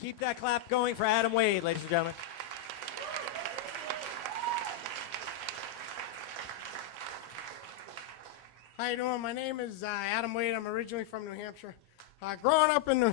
Keep that clap going for Adam Wade, ladies and gentlemen. How you doing? My name is Adam Wade. I'm originally from New Hampshire. Growing up in New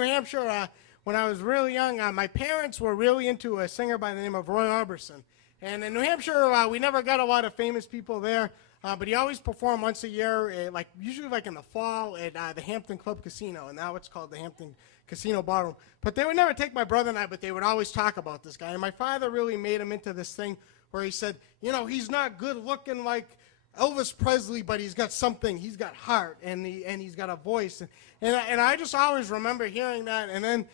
Hampshire, when I was really young, my parents were really into a singer by the name of Roy Orbison. And in New Hampshire, we never got a lot of famous people there, but he always performed once a year, usually in the fall at the Hampton Club Casino, and now it's called the Hampton Casino Ballroom. But they would never take my brother and I, but they would always talk about this guy. And my father really made him into this thing where he said, you know, he's not good looking like Elvis Presley, but he's got something. He's got heart, and he's got a voice. And I just always remember hearing that. And then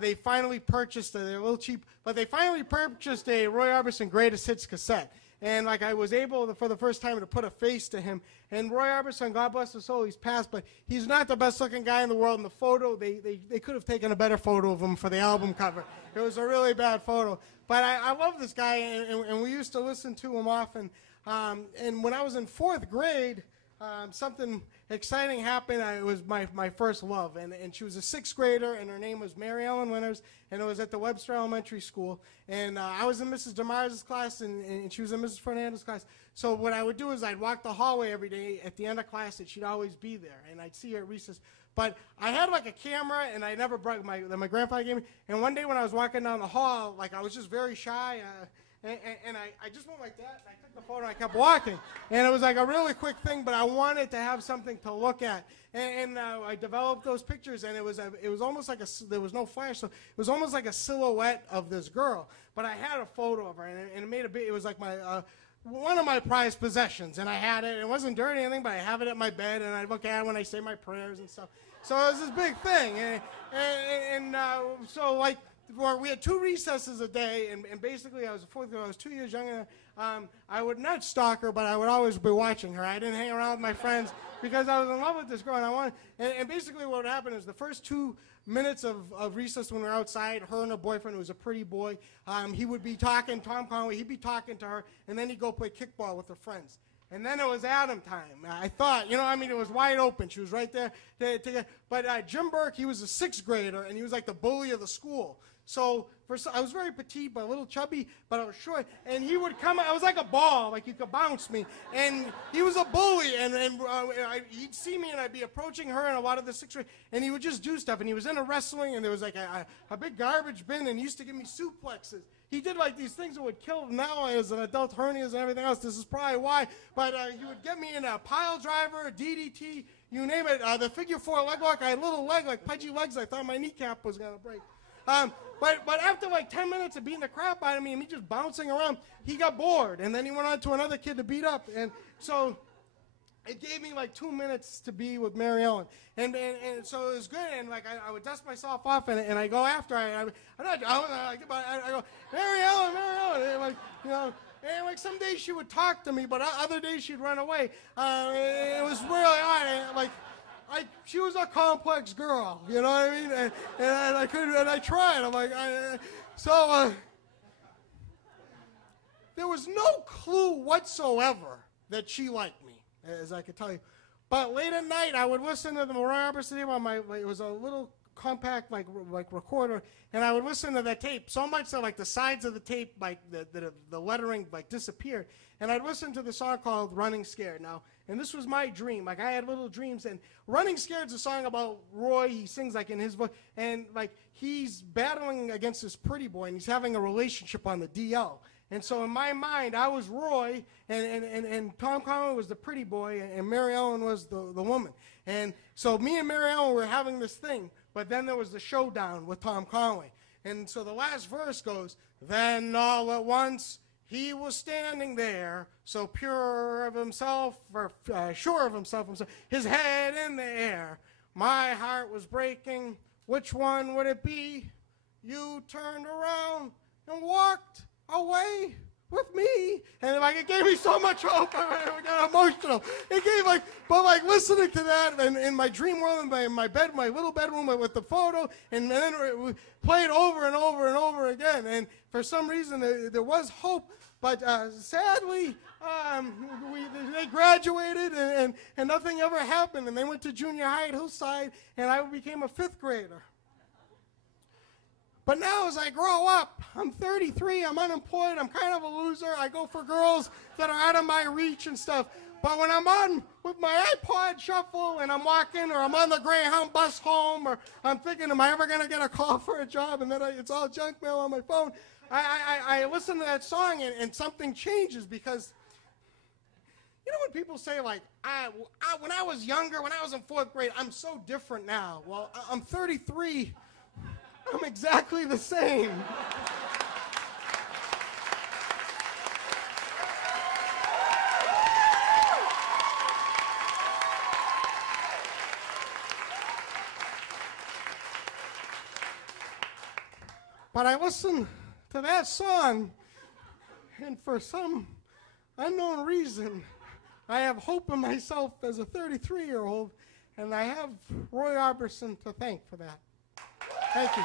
they finally purchased, they're a little cheap, but they finally purchased a Roy Orbison Greatest Hits cassette. And I was able, for the first time, to put a face to him. And Roy Orbison, God bless his soul, he's passed, but he's not the best-looking guy in the world. In the photo, they could have taken a better photo of him for the album cover. It was a really bad photo. But I love this guy, and we used to listen to him often. And when I was in 4th grade, something exciting happened. It was my first love, and she was a 6th grader, and her name was Mary Ellen Winters, and it was at the Webster Elementary School. And I was in Mrs. DeMars' class, and she was in Mrs. Fernandez's class. So what I would do is I'd walk the hallway every day at the end of class, and she'd always be there, and I'd see her at recess. But I had a camera, and I never brought that my grandfather gave me. And one day when I was walking down the hall, I was just very shy, and I just went like that, and I took the photo, and I kept walking. And it was a really quick thing, but I wanted to have something to look at. And I developed those pictures, and it was almost like there was no flash, so it was almost like a silhouette of this girl. But I had a photo of her, and it made it was like one of my prized possessions, and I had it. It wasn't dirty or anything, but I have it at my bed, and I look at it when I say my prayers and stuff. So it was this big thing, so we had 2 recesses a day, and basically I was 2 years younger. I would not stalk her, but I would always be watching her. I didn't hang around with my friends because I was in love with this girl, and basically what would happen is the first 2 minutes of recess when we were outside, her and her boyfriend, who was a pretty boy, he would be talking, Tom Conway, he'd be talking to her, and then he'd go play kickball with her friends. And then it was Adam time. I thought, it was wide open. She was right there. But Jim Burke, he was a 6th grader, and he was like the bully of the school. So I was very petite, but a little chubby, but I was short. And he would come, I was like a ball, like you could bounce me. And he was a bully, and he'd see me, and I'd be approaching her and a lot of the 6th grade, and he would just do stuff. And he was into wrestling, and there was a big garbage bin, and he used to give me suplexes. He did these things that would kill him now as an adult, hernias and everything else. This is probably why. But he would get me in a pile driver, a DDT, you name it. The figure 4 leg lock, I had a little leg, pudgy legs. I thought my kneecap was going to break. But after 10 minutes of beating the crap out of me and me just bouncing around, he got bored. And then he went on to another kid to beat up. And so it gave me 2 minutes to be with Mary Ellen. And so it was good. And I would dust myself off and I go after her. I go, Mary Ellen. And some days she would talk to me, but other days she'd run away. It was really odd. She was a complex girl, you know what I mean? And I tried. There was no clue whatsoever that she liked me, as I could tell you. But late at night, I would listen to the Roy Orbison tape on it was a little compact recorder, and I would listen to that tape so much that the sides of the tape, the lettering disappeared. And I'd listen to the song called Running Scared. Now, and this was my dream. I had little dreams, and Running Scared is a song about Roy. He sings in his voice, and he's battling against this pretty boy, and he's having a relationship on the DL. And so in my mind, I was Roy, and Tom Conway was the pretty boy, and Mary Ellen was the woman. And so me and Mary Ellen were having this thing, but then there was the showdown with Tom Conway. And so the last verse goes, then all at once he was standing there, so pure of himself, or sure of himself, his head in the air. My heart was breaking. Which one would it be? You turned around and walked away with me. And like, it gave me so much hope. I got emotional. It gave but listening to that in my dream world, in my bed, my little bedroom with the photo, and then we played over and over and over again. And for some reason, there was hope. But sadly, they graduated and nothing ever happened. And they went to junior high at Hillside, and I became a 5th grader. But now as I grow up, I'm 33, I'm unemployed, I'm kind of a loser. I go for girls that are out of my reach and stuff. But when I'm on with my iPod shuffle and I'm walking, or I'm on the Greyhound bus home, or I'm thinking, am I ever going to get a call for a job? And then it's all junk mail on my phone. I listen to that song and something changes, because you know when people say, like, when I was younger, when I was in 4th grade, I'm so different now. Well, I'm 33. I'm exactly the same. But I listen to that song, and for some unknown reason, I have hope in myself as a 33-year-old, and I have Roy Orbison to thank for that. Thank you.